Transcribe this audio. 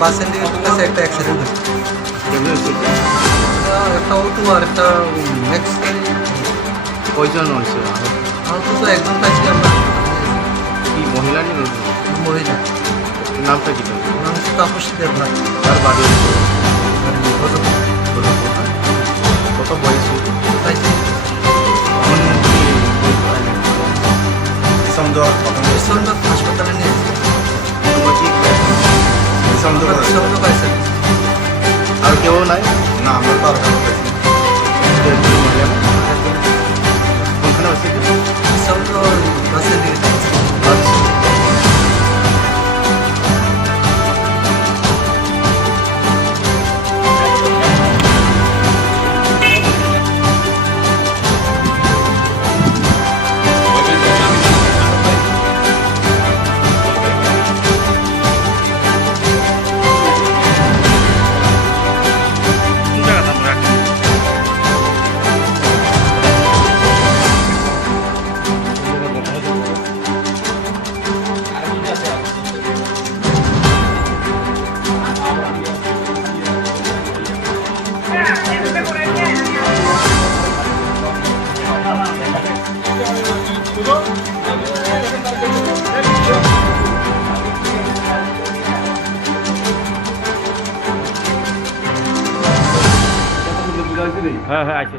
বাসের দিকে ঢুকেছে, একটা অ্যাক্সিডেন্ট হয়েছে। একটা অটো আর একটা ম্যাক্স গাড়ি। কয়জন হয়েছে? আহত তো একজন পাইছি আমরা। কি মহিলা নি মহিলা, নামটা কি? নাম হচ্ছে তাপসী দেবনাথ। তার বাড়ি গতকাল কত বয়স? পাইছি সন্দেহ ঈশ্বরগঞ্জ হাসপাতালে নিয়েছি। সন্দেহ সন্দেহ পাইছে। আর কেউ নাই? না আমরা তো আর কাউকে পাইছি না। মহিলা কোনখানে হয়েছে? সন্দেহ বাসের দিকে ঢুকেছে। আচ্ছা। হ্যাঁ হ্যাঁ আছে।